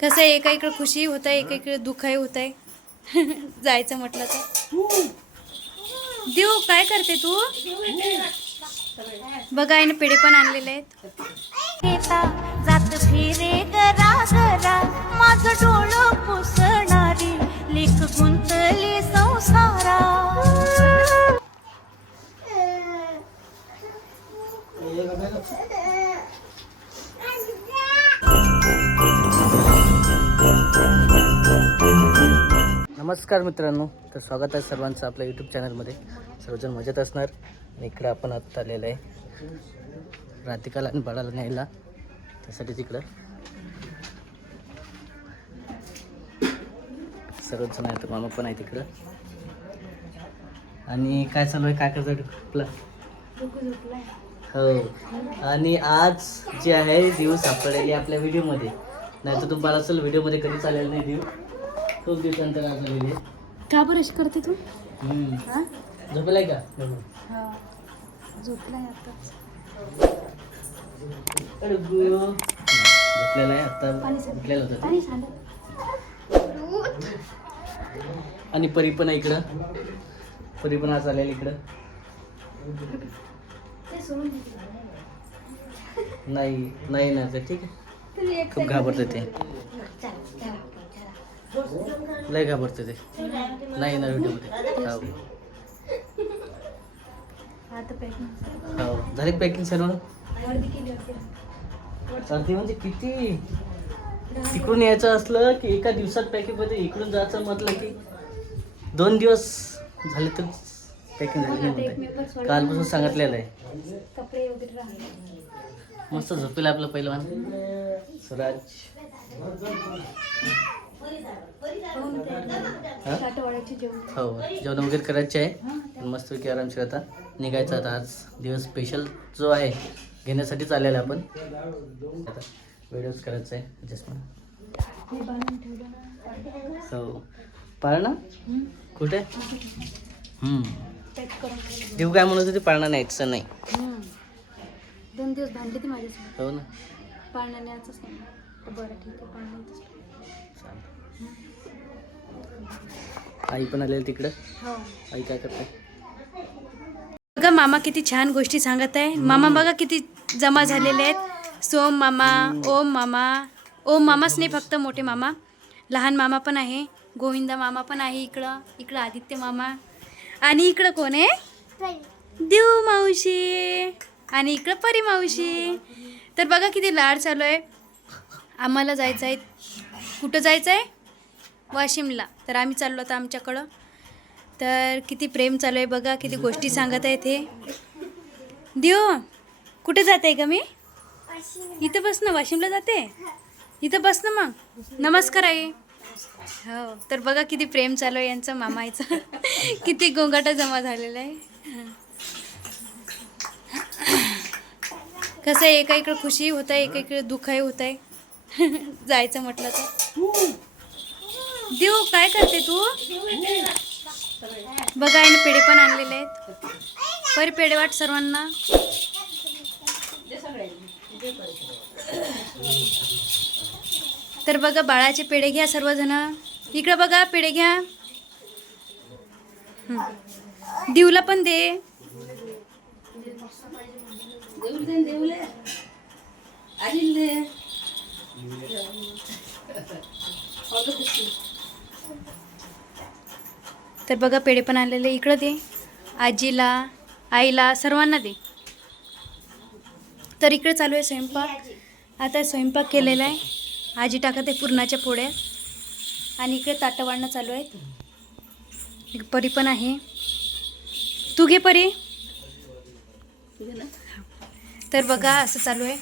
कसं आहे, एका इकडे खुशी होत आहे, एका इकडे दुःखही होत आहे. जायचं म्हटलं तर देऊ काय करते तू. बघा आईने पेढे पण आणलेले आहेत. जात फिरे गरा गरा माझं डोळं पुसणारी लेख गुंतली संसारा. नमस्कार मित्रांनो, तर स्वागत आहे सर्वांचं आपल्या यूट्यूब चॅनलमध्ये. सर्वजण मजेत असणार. आणि इकडं आपण आत्ता आलेलं आहे राधिकाला आणि बाळाला न्यायला, त्यासाठी तिकडं सर्वजण आहे. तर मामा पण आहे तिकडं. आणि काय चालू आहे, काय करतो हो. आणि आज जे आहे दिवस सापडलेली आपल्या व्हिडिओमध्ये, नाही तर तुम्हाला असेल व्हिडिओमध्ये कधी चालेल नाही देऊ. खूप दिवसानंतर आज व्हिडिओ. का बरं अशी करते तू. झोपलाय का? झोपलाय आता. झोपलेला आहे आता, उठलेला होता. आणि परी पण आहे इकडं. परी पण आज आलेली इकडं. नाही नाही ना, तर ठीक आहे. खूप घाबरते ते, लय घाबरते ते. नाही ना व्हिडिओमध्ये. हो झाली पॅकिंग सर्व. सर्दी म्हणजे किती. तिकडून यायचं असलं की एका दिवसात पॅकिंगमध्ये, इकडून जायचं म्हटलं की 2 दिवस झाले तर पॅकिंग झाली. कालपासून सांगितलेलं आहे. कपडे वगैरे मस्त झोपेला आपलं पहिलवान स्वराज. हो जेवण वगैरे करायचे आहे. मस्तपैकी आरामशीर आता निघायचं. आता आज दिवस स्पेशल जो आहे घेण्यासाठीच आलेला आपण. आता व्हिडिओज करायचा आहे ॲडजस्टमेंट. हो पाळणा कुठे. देऊ काय म्हणत होती, पाळणा न्यायचं नाही. 2 दिवस भांडली ती माझ्यासोबत. हो ना, पाळणा न्यायचंच नाही. तर बरं ठीक आहे, पाळणा. आई पण आलेली तिकडं. हो आई काय करते बघा. मामा किती छान गोष्टी सांगत आहे. मामा बघा किती जमा झालेले आहेत. सोम मामा, ओम मामा. ओम मामाच नाही, फक्त मोठे मामा, लहान मामा पण आहे. गोविंदा मामा पण आहे इकडं. इकडं आदित्य मामा. आणि इकडं कोण आहे, देव मावशी. आणि इकडं परी मावशी. तर बघा किती लाड चालू आहे. आम्हाला जायचं आहे. कुठं जायचं आहे, वाशिमला. तर आम्ही चाललो आता आमच्याकडं. तर किती प्रेम चालू आहे बघा, किती गोष्टी सांगत आहे ते. देव कुठे जाते का मी. इथं बस ना, वाशिमला जाते. इथं बस ना मग. नमस्कार आहे. हो तर बघा किती प्रेम चालू आहे यांचं मामाचं. किती गोंगाटा जमा झालेला आहे. कसं आहे, एका इकडे खुशी होत आहे, एका इकडे दुःखही होत आहे. जायचं म्हटलं तर देऊ काय करते तू. बघा आईने पेढे पण आणलेले आहेत. परी पेढे वाट सर्वांना. तर बघा बाळाचे पेढे घ्या सर्वजण. इकडे बघा पेढे घ्या. देऊला पण दे. तर बघा पेढे पण आणलेले. इकडं दे आजीला, आईला, सर्वांना दे. तर इकडे चालू आहे स्वयंपाक. आता स्वयंपाक केलेला आहे. आजी टाकत आहे पुरणाच्या पोळ्या. आणि इकडे ताटं वाढणं चालू आहेत. परी पण आहे. तू घे परी. तर बघा असं चालू आहे.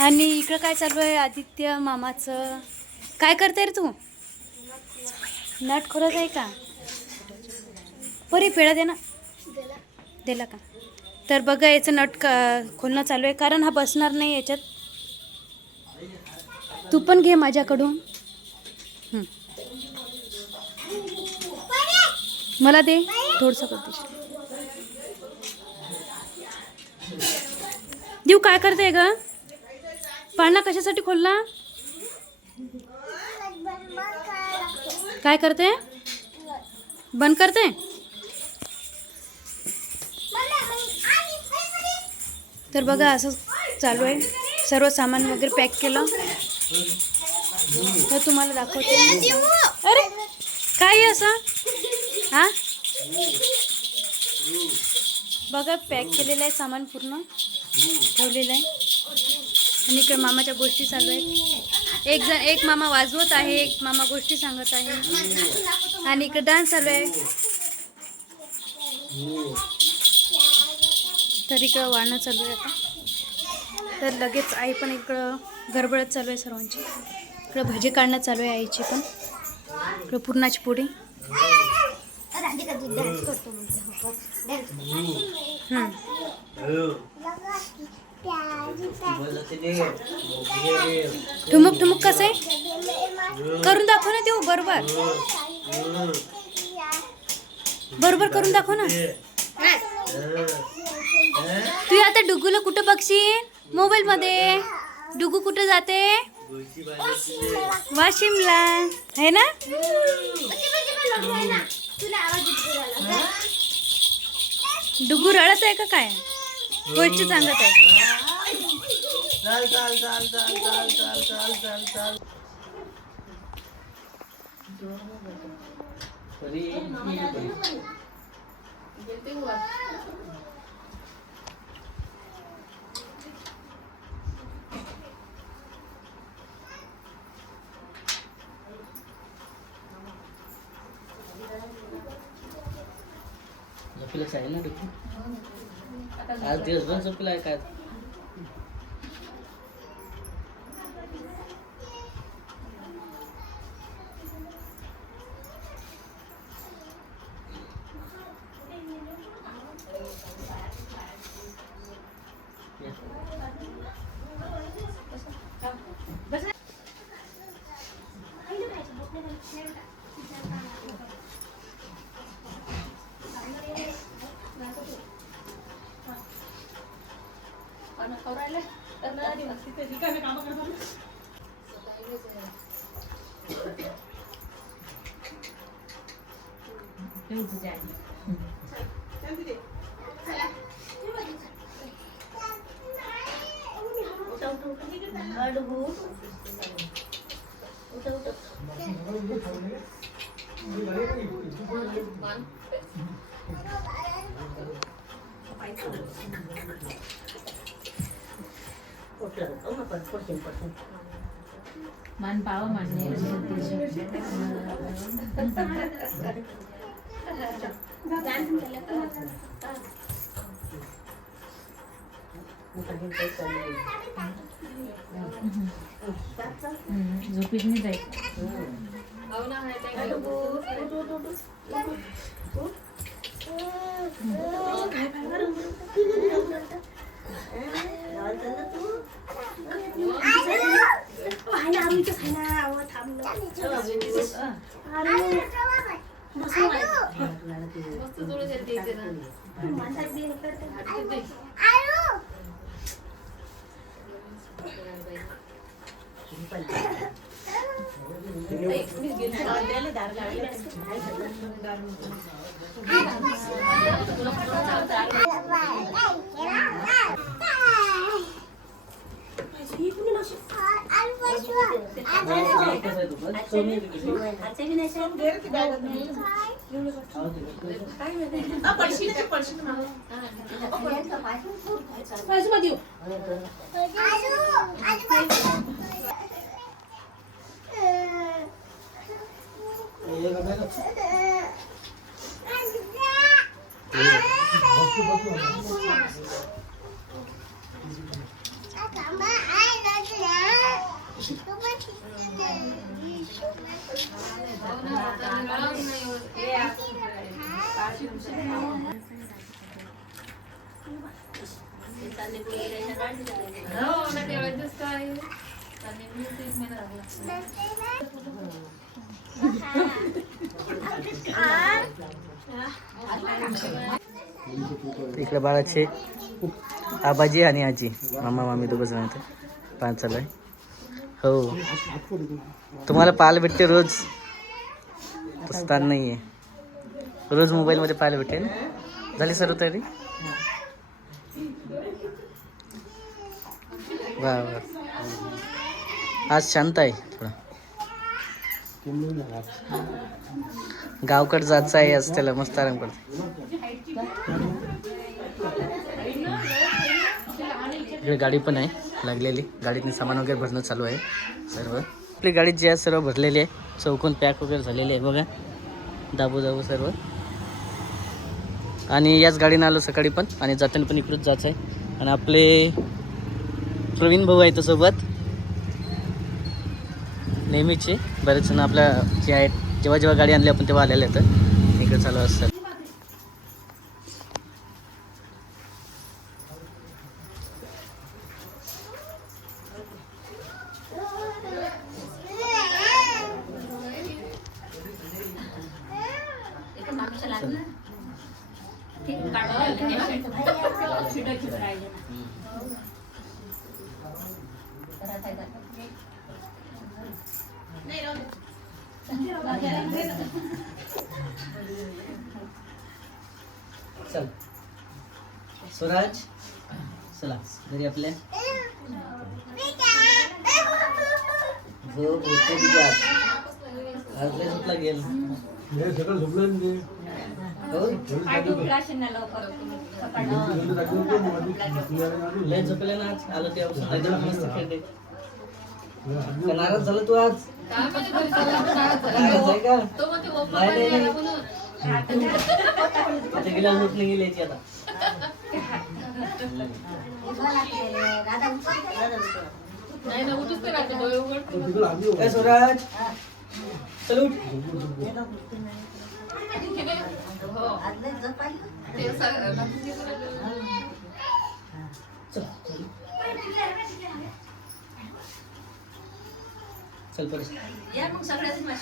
आणि इकडं काय चालू आहे, आदित्य मामाचं. काय करते रे तू. नट खोरत आहे का. परी पेढा दे ना. दिला का. तर बघा याचं नट खोलणं चालू आहे, कारण हा बसणार नाही याच्यात. तू पण घे माझ्याकडून. मला दे थोडंसं करते. देव काय करते ग? पाळणा कशासाठी खोलला? काय करते? बंद करते? तर बघा असं चालू आहे. सर्व सामान वगैरे पॅक केलं तर तुम्हाला दाखवते. अरे काय आहे असं? हा बघा पॅक केलेलं आहे सामान, पूर्ण ठेवलेलं आहे. आणि इकडे मामाच्या गोष्टी चालू आहेत. एक मामा वाजवत आहे, एक मामा गोष्टी सांगत आहे. आणि इकडे डान्स चालू आहे. तर इकडं वाढणं चालू आहे आता. तर लगेच आई पण इकडं गडबडत चालू आहे सर्वांची. इकडं भाजी काढणं चालू आहे आईची पण. इकडं पुरणाची पोळी. ठुमुक ठुमुक कसं आहे करून दाखव ना देऊ. बरोबर बरोबर करून दाखव ना. तू आता डुगूला कुठं बघशील? मोबाईल मध्ये. डुगू कुठं जाते? वाशिमला आहे ना. डुगू रडत आहे का काय? गोष्टी सांगत आहे. झोपीलाच आहे ना डुगू? आज दिवसभर झोपीला आहे काय? Man पाव मान्य झोपीत नाही जाईल. इकडे बाळाचे आबाजी आणि आजी, मामा मामी दोघं जण आहेत. पाहत चालू आहे. हो, तुम्हाला पाहायला भेटते रोज, स्थान नाही आहे. रोज मोबाईलमध्ये पाहायला भेटते ना. झाली सर्व तयारी? वा वा. आज शांत आहे थोडा. गावकड जायचं आहे आज त्याला, मस्त आराम करतो. इकडे गाडी पण आहे लागलेली, गाडीतून सामान वगैरे भरणं चालू आहे सर्व. आपली गाडी जी आहे सर्व भरलेली आहे, चौकोन पॅक वगैरे झालेली आहे बघा, दाबू सर्व. आणि याच गाडीनं आलो सकाळी पण, आणि जाताना पण इकडंच जायचं आहे. आणि आपले प्रवीण भाऊ आहेत सोबत नेहमीचे, बरेच जण आपल्या जे आहेत, जेव्हा जेव्हा गाडी आणली आपण तेव्हा आलेले आहेत, इकडे चालू असतात. चल स्वराज, चला घरी आपल्या. हो बोलते तुझ्या आज लय झोपला गेल. लय झोपले ना आज, आलं तेव्हा मस्त खेळते. नाराज झालं तू आज? नाराज आहे का? नाही आता गेला झोप नाही गेली याची आता. काय स्वराज, चल उठ. चल परत या मग सगळ्याच बस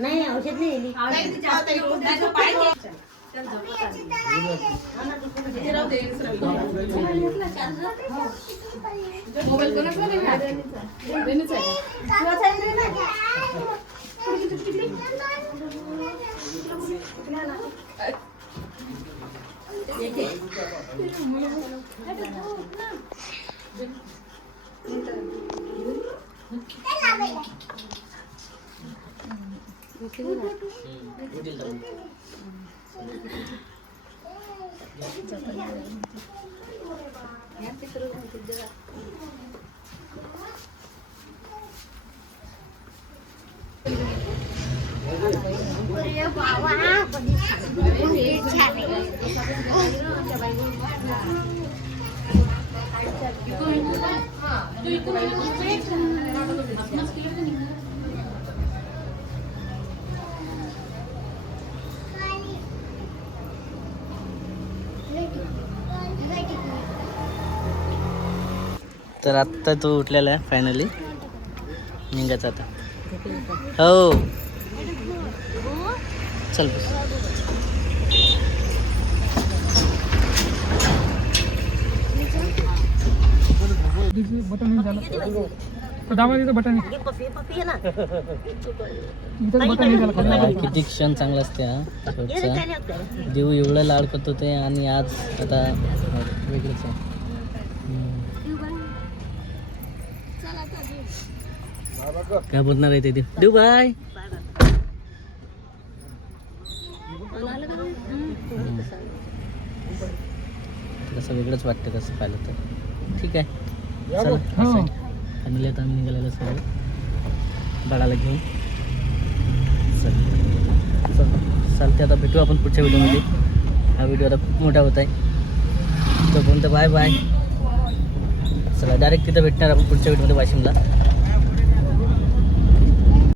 नाही औषध नाही मोबाईल तर आत्ता तो उठलेला आहे फायनली. निघायचं आता. हो चल बस. किती क्षण चांगला असते हा शेवटचा. देव एवढं लाड करतो ते आणि आज आता वेगळंच आहे. काय बोलणार आहे ते देव बाय. कसं वेगळंच वाटतं तसं पाहिलं तर. ठीक आहे चला. फॅमिली आता आम्ही निघालेलं सगळं बाळाला घेऊन. चालते आता भेटू आपण पुढच्या व्हिडिओमध्ये. हा व्हिडिओ आता खूप मोठा होत आहे. तोपर्यंत बाय बाय. चला डायरेक्ट तिथं भेटणार आपण पुढच्या व्हिडिओमध्ये वाशिमला.